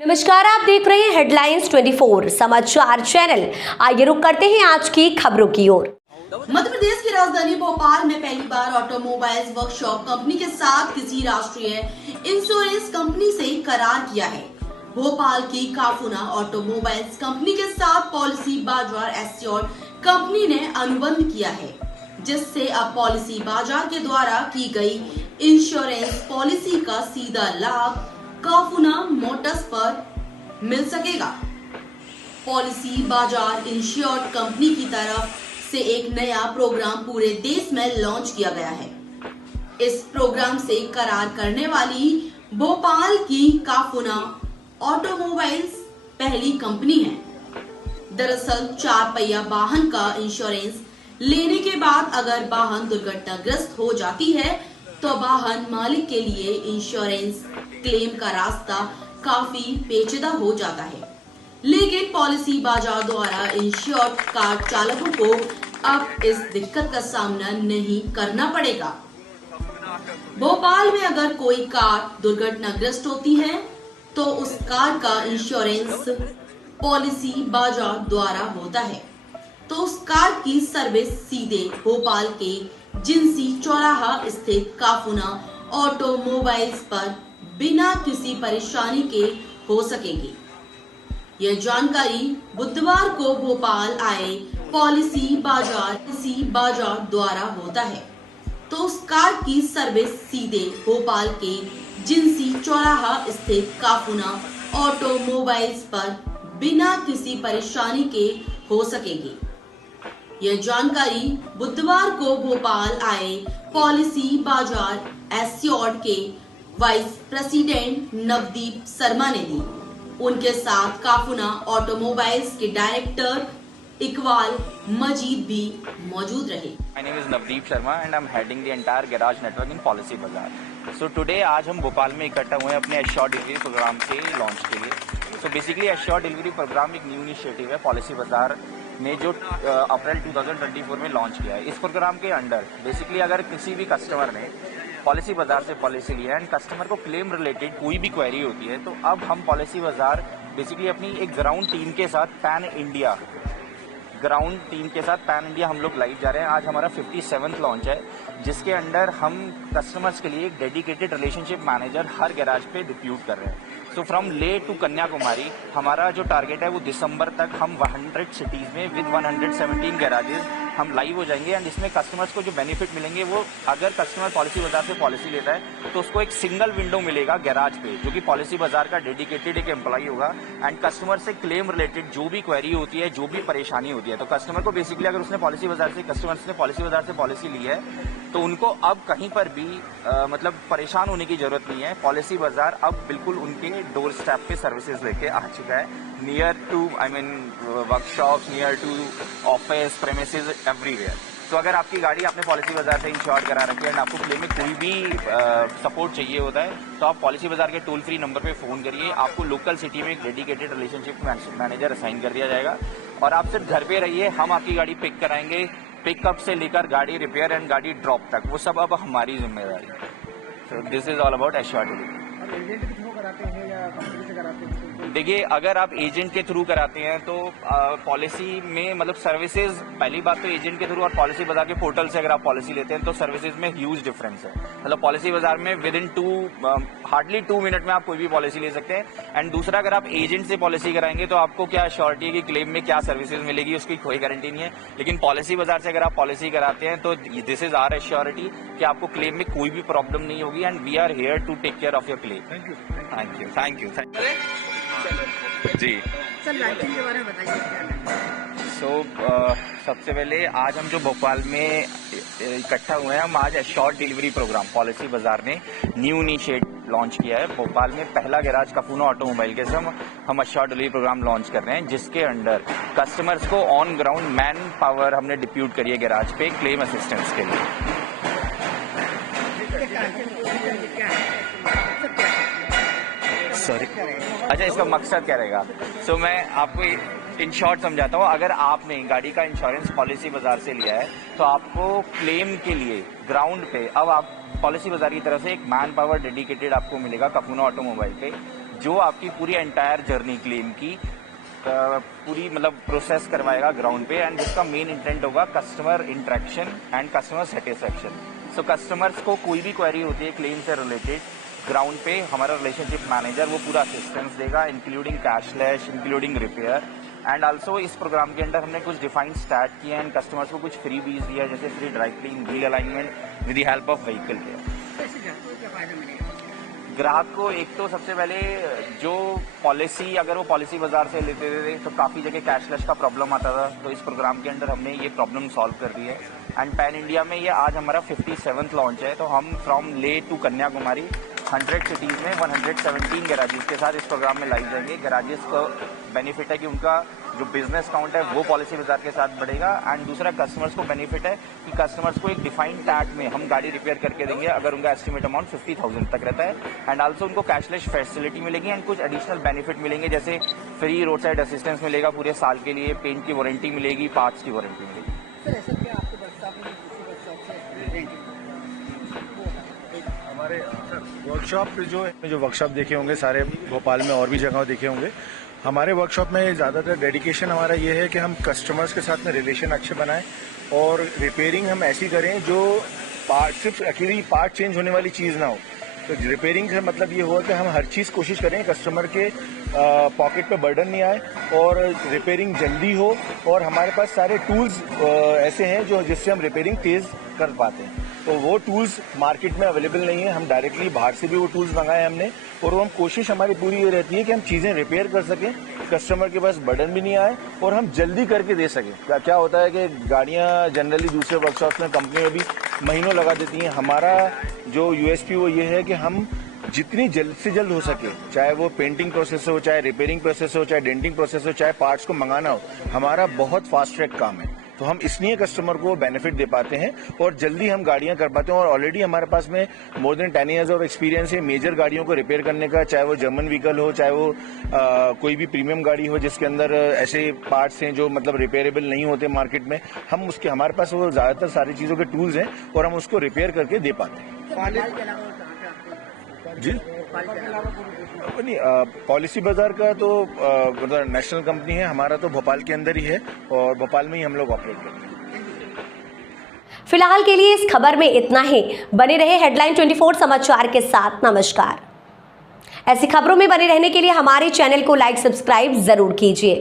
नमस्कार, आप देख रहे हैं हेडलाइंस 24 समाचार चैनल। आइए रुक करते हैं आज की खबरों की ओर। मध्य प्रदेश की राजधानी भोपाल में पहली बार ऑटोमोबाइल्स वर्कशॉप कंपनी के साथ किसी राष्ट्रीय इंश्योरेंस कंपनी से करार किया है। भोपाल की काफूना ऑटोमोबाइल्स कंपनी के साथ पॉलिसी बाजार एस्योर्ड कंपनी ने अनुबंध किया है, जिससे अब पॉलिसी बाजार के द्वारा की गई इंश्योरेंस पॉलिसी का सीधा लाभ काफूना मोटर्स पर मिल सकेगा। पॉलिसी बाजार इंश्योर्ड कंपनी की तरफ से एक नया प्रोग्राम पूरे देश में लॉन्च किया गया है। इस प्रोग्राम से करार करने वाली भोपाल की काफूना ऑटोमोबाइल्स पहली कंपनी है। दरअसल 4 पहिया वाहन का इंश्योरेंस लेने के बाद अगर वाहन दुर्घटनाग्रस्त हो जाती है तो वाहन मालिक के लिए इंश्योरेंस क्लेम का रास्ता काफी पेचीदा हो जाता है। लेकिन पॉलिसी बाजार द्वारा इंश्योर्ड कार चालकों को अब इस दिक्कत का सामना नहीं करना पड़ेगा। भोपाल में अगर कोई कार दुर्घटनाग्रस्त होती है तो उस कार का इंश्योरेंस पॉलिसी बाजार द्वारा होता है, तो उस कार की सर्विस सीधे भोपाल के जिंसी चौराहा स्थित काफूना ऑटोमोबाइल्स पर बिना किसी परेशानी के हो सकेगी। यह जानकारी बुधवार को भोपाल आए पॉलिसी बाजार द्वारा होता है, तो उस कार की सर्विस सीधे भोपाल के जिंसी चौराहा स्थित काफूना ऑटोमोबाइल्स पर बिना किसी परेशानी के हो सकेगी। यह जानकारी बुधवार को भोपाल आए पॉलिसी बाजार एस्योर्ड के वाइस प्रेसिडेंट नवदीप शर्मा ने दी। उनके साथ काफूना ऑटोमोबाइल्स के डायरेक्टर इकबाल मजीद भी मौजूद रहे। My name is Navdeep Sharma and I'm heading the entire garage network in Policy Bazaar. So today आज हम भोपाल में इकट्ठा हुए हैं अपने एश्योर्ड डिलीवरी प्रोग्राम के लॉन्च के लिए। So basically assured delivery programme एक न्यू इनिशिएटिव है पॉलिसी बाजार ने जो अप्रैल 2024 में लॉन्च किया है। इस प्रोग्राम के अंडर बेसिकली अगर किसी भी कस्टमर ने पॉलिसी बाजार से पॉलिसी लिया है एंड कस्टमर को क्लेम रिलेटेड कोई भी क्वेरी होती है, तो अब हम पॉलिसी बाजार बेसिकली अपनी एक ग्राउंड टीम के साथ पैन इंडिया हम लोग लाइव जा रहे हैं। आज हमारा 57th लॉन्च है, जिसके अंडर हम कस्टमर्स के लिए एक डेडिकेटेड रिलेशनशिप मैनेजर हर गैराज पे डिप्यूट कर रहे हैं। सो फ्रॉम ले टू कन्याकुमारी हमारा जो टारगेट है वो दिसंबर तक हम 100 सिटीज में विद 117 गैराजेस हम लाइव हो जाएंगे। एंड इसमें कस्टमर्स को जो बेनिफिट मिलेंगे वो अगर कस्टमर पॉलिसी बाजार से पॉलिसी लेता है तो उसको एक सिंगल विंडो मिलेगा गैराज पे, जो कि पॉलिसी बाजार का डेडिकेटेड एक एम्प्लॉई होगा। एंड कस्टमर से क्लेम रिलेटेड जो भी क्वेरी होती है, जो भी परेशानी होती है, तो कस्टमर को बेसिकली अगर उसने पॉलिसी बाजार से पॉलिसी ली है तो उनको अब कहीं पर भी मतलब परेशान होने की जरूरत नहीं है। पॉलिसी बाजार अब बिल्कुल उनके डोर स्टेप पे सर्विसेज लेके आ चुका है, near to workshop, near to office premises, everywhere. तो अगर आपकी गाड़ी आपने पॉलिसी बाजार से इंश्योर करा रखी है एंड आपको क्लेम में कोई भी सपोर्ट चाहिए होता है तो आप पॉलिसी बाजार के टोल फ्री नंबर पे फोन करिए। आपको लोकल सिटी में एक डेडिकेटेड रिलेशनशिप मैनेजर असाइन कर दिया जाएगा और आप सिर्फ घर पे रहिए, हम आपकी गाड़ी पिक कराएंगे। पिकअप से लेकर गाड़ी रिपेयर एंड गाड़ी ड्रॉप तक वो सब अब हमारी जिम्मेदारी। So this is all about assured delivery. देखिए, अगर आप एजेंट के थ्रू कराते हैं तो पॉलिसी में मतलब सर्विसेज, पहली बात तो एजेंट के थ्रू और पॉलिसी बाजार के पोर्टल से अगर आप पॉलिसी लेते हैं तो सर्विसेज में ह्यूज डिफरेंस है। मतलब पॉलिसी बाजार में विद इन हार्डली 2 मिनट में आप कोई भी पॉलिसी ले सकते हैं। एंड दूसरा, अगर आप एजेंट से पॉलिसी कराएंगे तो आपको क्या श्योरिटी है कि क्लेम में क्या सर्विसेज मिलेगी, उसकी कोई गारंटी नहीं है। लेकिन पॉलिसी बाजार से अगर आप पॉलिसी कराते हैं तो दिस इज आवर एश्योरिटी कि आपको क्लेम में कोई भी प्रॉब्लम नहीं होगी and we are here to take care of your claim. Thank you जी। सर, लॉन्चिंग के बारे में बताइए। सबसे पहले आज हम जो भोपाल में इकट्ठा हुए हैं, हम आज assured delivery programme policy Bazaar ने न्यू इनिशिएटिव लॉन्च किया है। भोपाल में पहला गैराज काफूना ऑटोमोबाइल के साथ हम एश्योर्ड डिलीवरी प्रोग्राम लॉन्च कर रहे हैं, जिसके अंडर कस्टमर्स को ऑन ग्राउंड मैन पावर हमने डिप्यूट करी है गैराज पे क्लेम असिस्टेंस के लिए। सॉरी, अच्छा, इसका मकसद क्या रहेगा? सो मैं आपको इन शॉर्ट समझाता हूँ। अगर आपने गाड़ी का इंश्योरेंस पॉलिसी बाजार से लिया है तो आपको क्लेम के लिए ग्राउंड पे अब आप पॉलिसी बाजार की तरफ से एक मैन पावर डेडिकेटेड आपको मिलेगा काफूना ऑटोमोबाइल पे, जो आपकी पूरी एंटायर जर्नी क्लेम की पूरी मतलब प्रोसेस करवाएगा ग्राउंड पे, एंड जिसका मेन इंटेंट होगा customer interaction and customer satisfaction. So customers को कोई भी क्वेरी होती है क्लेम से रिलेटेड, ग्राउंड पे हमारा रिलेशनशिप मैनेजर वो पूरा असिस्टेंस देगा, including cashless, including repair. And also इस प्रोग्राम के अंदर हमने कुछ डिफाइंड स्टार्ट किया एंड कस्टमर्स को कुछ फ्री बीज दिया, जैसे free dry clean, wheel alignment with the help of vehicle care. कैसे ग्राहकों को क्या फायदा मिलेगा? ग्राहक को एक तो सबसे पहले जो पॉलिसी, अगर वो पॉलिसी बाजार से लेते थे तो काफ़ी जगह कैशलेस का प्रॉब्लम आता था, तो इस प्रोग्राम के अंदर हमने ये प्रॉब्लम सॉल्व कर दी है। एंड पैन इंडिया में ये आज हमारा 57th लॉन्च है, तो हम फ्रॉम ले टू कन्याकुमारी 100 सिटीज़ में 117 गैराजेस के साथ इस प्रोग्राम में लाई जाएंगे। गैराजेस को बेनिफिट है कि उनका जो बिजनेस काउंट है वो पॉलिसी बाजार के साथ बढ़ेगा, एंड दूसरा कस्टमर्स को बेनिफिट है कि कस्टमर्स को एक डिफाइंड टैग में हम गाड़ी रिपेयर करके देंगे अगर उनका एस्टिमेट अमाउंट 50,000 तक रहता है। एंड आल्सो उनको कैशलेस फैसिलिटी मिलेगी एंड कुछ एडिशनल बेनिफिट मिलेंगे, जैसे फ्री रोड साइड असिस्टेंस मिलेगा पूरे साल के लिए, पेंट की वारंटी मिलेगी, पार्ट्स की वारंटी मिलेगी। सर ऐसा क्या आपके वर्कशॉप में दूसरी वर्कशॉप से रेंट हमारे वर्कशॉप पे जो वर्कशॉप देखे होंगे सारे भोपाल में और भी जगहों देखे होंगे, हमारे वर्कशॉप में ज़्यादातर डेडिकेशन हमारा ये है कि हम कस्टमर्स के साथ में रिलेशन अच्छे बनाएं और रिपेयरिंग हम ऐसी करें जो पार्ट सिर्फ अकेली पार्ट चेंज होने वाली चीज़ ना हो। तो रिपेयरिंग का मतलब ये हुआ कि हम हर चीज़ कोशिश करें कस्टमर के पॉकेट पे बर्डन नहीं आए और रिपेयरिंग जल्दी हो, और हमारे पास सारे टूल्स ऐसे हैं जो जिससे हम रिपेयरिंग तेज़ कर पाते हैं। तो वो टूल्स मार्केट में अवेलेबल नहीं है, हम डायरेक्टली बाहर से भी वो टूल्स मंगाए हमने, और हम कोशिश हमारी पूरी ये रहती है कि हम चीज़ें रिपेयर कर सकें, कस्टमर के पास बर्डन भी नहीं आए और हम जल्दी करके दे सकें। क्या होता है कि गाड़ियाँ जनरली दूसरे वर्कशॉप्स में कंपनी में भी महीनों लगा देती हैं। हमारा जो यूएसपी वो ये है कि हम जितनी जल्द से जल्द हो सके, चाहे वो पेंटिंग प्रोसेस हो, चाहे रिपेयरिंग प्रोसेस हो, चाहे डेंटिंग प्रोसेस हो, चाहे पार्ट्स को मंगाना हो, हमारा बहुत फास्ट ट्रैक काम है। तो हम इसलिए कस्टमर को बेनिफिट दे पाते हैं और जल्दी हम गाड़ियां कर पाते हैं। और ऑलरेडी हमारे पास में more than 10 years of experience है मेजर गाड़ियों को रिपेयर करने का, चाहे वो जर्मन व्हीकल हो, चाहे वो कोई भी प्रीमियम गाड़ी हो जिसके अंदर ऐसे पार्ट्स हैं जो मतलब रिपेयरेबल नहीं होते मार्केट में, हम उसके हमारे पास वो ज़्यादातर सारी चीज़ों के टूल्स हैं और हम उसको रिपेयर करके दे पाते हैं। जी नहीं, पॉलिसी बाजार का तो मतलब नेशनल कंपनी है, हमारा तो भोपाल के अंदर ही है और भोपाल में ही हम लोग ऑपरेट करते हैं। फिलहाल के लिए इस खबर में इतना ही। बने रहे हेडलाइन 24 समाचार के साथ। नमस्कार। ऐसी खबरों में बने रहने के लिए हमारे चैनल को लाइक, सब्सक्राइब जरूर कीजिए।